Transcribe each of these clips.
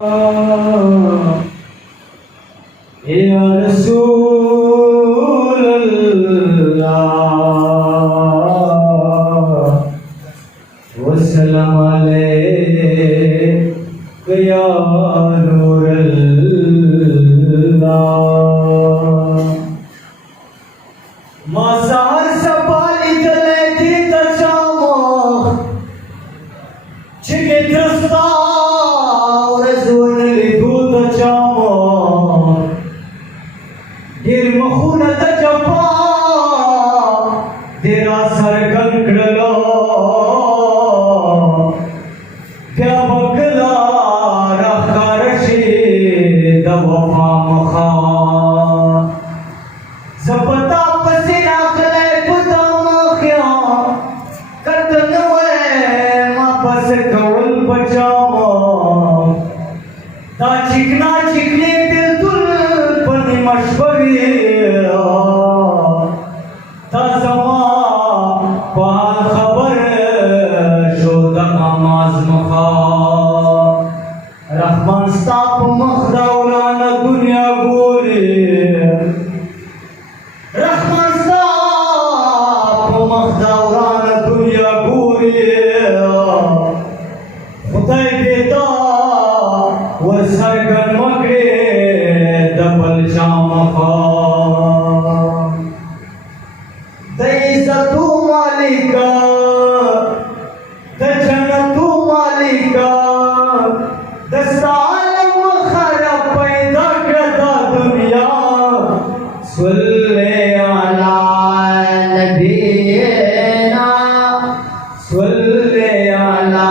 یا رسول اللہ وسلام علیک یا نور اللہ مازار سپالی دلے کی تچامو چکے درستا دیر مخونه د جفا دیر سرګن کړلو بیا بګلا راخار شي د وفا مخا زپتا پسې راغله پتا مخیا کتن وې ما پس کول بچاو دا چکنا چکنی بالکل پنی مشبوی تا زمان پان خبر شد آماز مخا رحمان ستاپ مخدوران دنیا گوری رحمان ستاپ مخدوران دنیا گوری خدای بیتا و سرگن مکری دبل جام خواہ دیزتو مالکا دجنتو مالکا دستعالم خراب پیدا کردا دنیا صلی علی نبینا صلی علی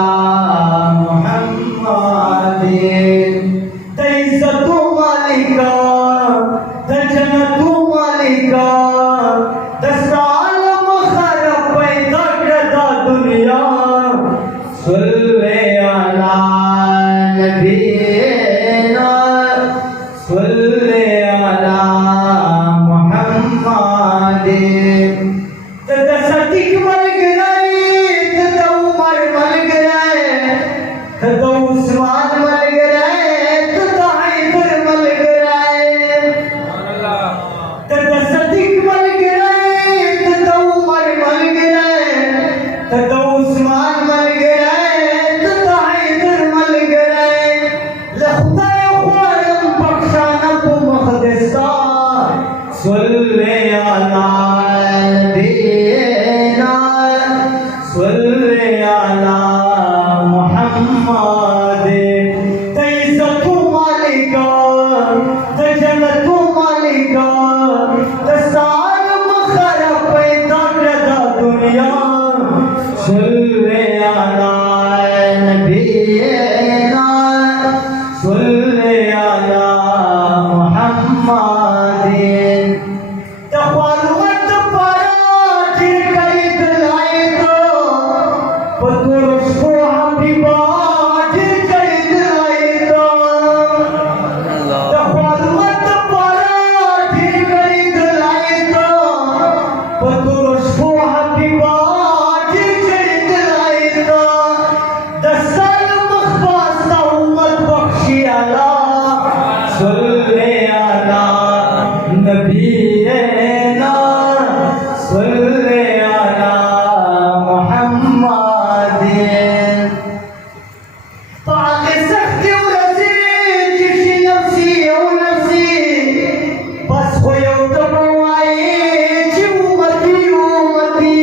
محمد دیزتو مالکا دجنتو مالکا دستعالم خراب پیدا کردا دنیا صلی علی نبینا صلی علی محمد تدا صدیق مل گئے تدا عمر مل گئے تدا عثمان مل گئے تدا حیدر مل گئے تدا صدیق مل گئے تدا عمر مل گئے تدا عثمان مل گئے تدا حیدر مل گئے لخدای خوارم بخشانا کو مقدستان صلی علی نبینا صلی علی محمد دیزتو مالکا دجنتو مالکا دستعالم خراب پیدا کردا دنیا صلی علی نبینا صلی علی محمد تخوالوت پارا جر کئی دلائی تو پتورش کو حبیبا جر کئی دلائی تو تخوالوت پارا جر کئی دلائی تو پتورش کو حبیبا جر کئی دلائی تو دستان مخباستا امت بخشی اللہ صلی علی نبینا صلی علی محمد طاق سختی و رزید جشی نفسی و نفسی بس خویو دبوائی چی امتی امتی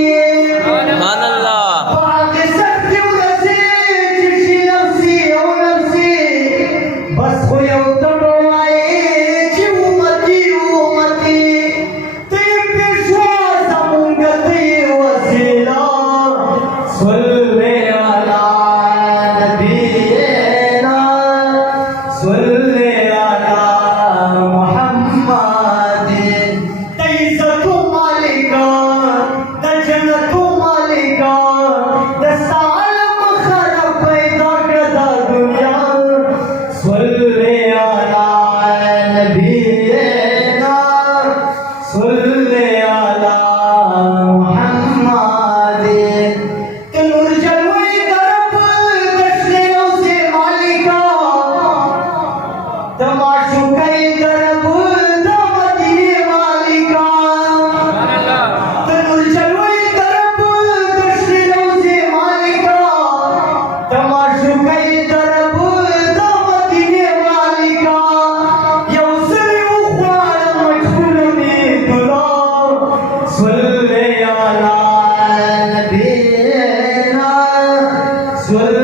سبحان اللہ طاق سختی و رزید جشی نفسی و نفسی بس خویو دبوائی چی امتی امتی تی پیشوا زمونگا تی وسیلہ صلی علی نبینا صلی علی محمد دیزتو مالکا دجنتو مالکا دستعالم خراب پیدا کردا دنیا صلی علی نبینا صلی علی محمد تنور جلوی درب دشنیوں سے مالکا صلی